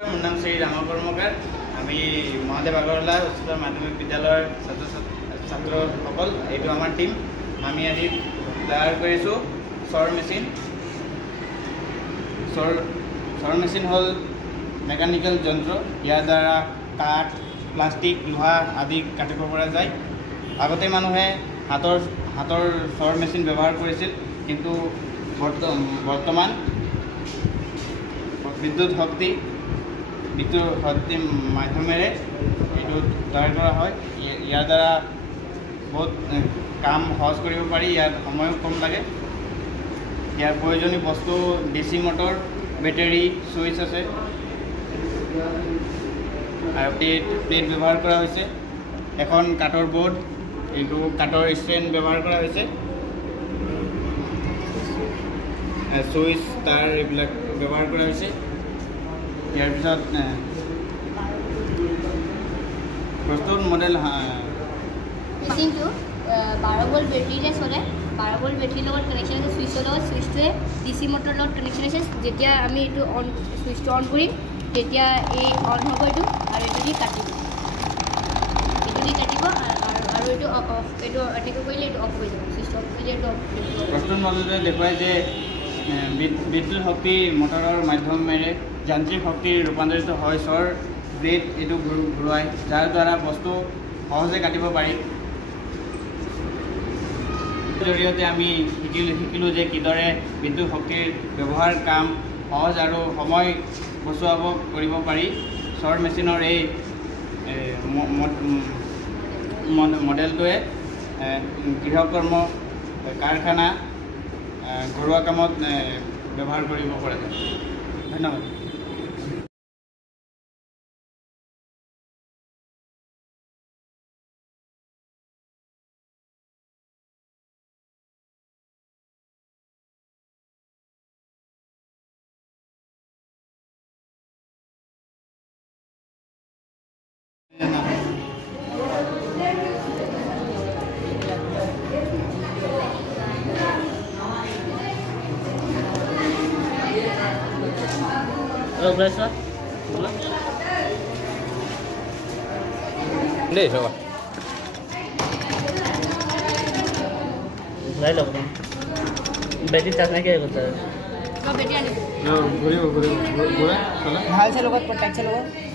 মোৰ নাম শ্ৰী ৰাম কৰ্মকাৰ। আমি মহাদেৱ আগৰৱালা উচ্চতৰ মাধ্যমিক বিদ্যালয়ৰ ছাত্ৰসকল, এইটো আমাৰ টিম। আমি আজি তৈয়াৰ কৰিছোঁ চৰ মেচিন। চৰ মেচিন হ'ল মেকানিকেল যন্ত্ৰ। ইয়াৰ দ্বাৰা কাঠ, প্লাষ্টিক, লোহা আদি কাটিব পৰা যায়। আগতে মানুহে হাতৰ চৰ মেচিন ব্যৱহাৰ কৰিছিল, কিন্তু বৰ্তমান বিদ্যুৎ শক্তি মাধ্যমেৰে এইটো তৈয়াৰ কৰা হয়। ইয়াৰ দ্বাৰা বহুত কাম সহজ কৰিব পাৰি। ইয়াত সময়ো কম লাগে। ইয়াৰ প্ৰয়োজনীয় বস্তু ডিচি মটৰ, বেটাৰী, ছুইচ আছে আৰু প্লেট ব্যৱহাৰ কৰা হৈছে। এখন কাঠৰ বোৰ্ড, এইটো কাঠৰ ষ্টেণ্ড ব্যৱহাৰ কৰা হৈছে। ছুইচ, তাৰ এইবিলাক ব্যৱহাৰ কৰা হৈছে। ইয়াৰ পিছত প্ৰস্তুত মডেল মেচিনটো 12 ভোল্ট বেটাৰীৰে চলে। 12 ভোল্ট বেটাৰীৰ লগত কানেকশ্যন আছে। ছুইচৰ লগত, ছুইচটোৱে ডিচি মটৰৰ লগত কানেকশ্যন আছে। যেতিয়া আমি এইটো ছুইচটো অন কৰিম, তেতিয়া এই অন হ'ব এইটো, আৰু এইটো দি কাটিব। আৰু এইটো অফ এইটো এনেকৈ কৰিলে এইটো অফ হৈ যাব। ছুইচটো অফ কৰিলে এইটো অফ হৈ যাব। প্ৰস্তুত মডেলটোৱে দেখুৱায় যে বিদ্যুৎ শক্তি মটৰৰ মাধ্যমেৰে যান্ত্ৰিক শক্তি ৰূপান্তৰিত হয়। চৰ ব্লেড এইটো ঘূৰুৱায়, যাৰ দ্বাৰা বস্তু সহজে কাটিব পাৰি। জৰিয়তে আমি শিকিলোঁ যে কিদৰে বিদ্যুৎ শক্তিৰ ব্যৱহাৰ কাম সহজ আৰু সময় বচোৱাব কৰিব পাৰি। চৰ মেচিনৰ এই মডেলটোৱে গৃহকৰ্ম, কাৰখানা, ঘৰুৱা কামত ব্যৱহাৰ কৰিব পৰা যায়। ধন্যবাদ। Đây rồi. Lấy lộc không? Betty chắc này cái battery আনিব। ঘূৰিব ভাল আছে লগত প্ৰটেক্ট আছে লগত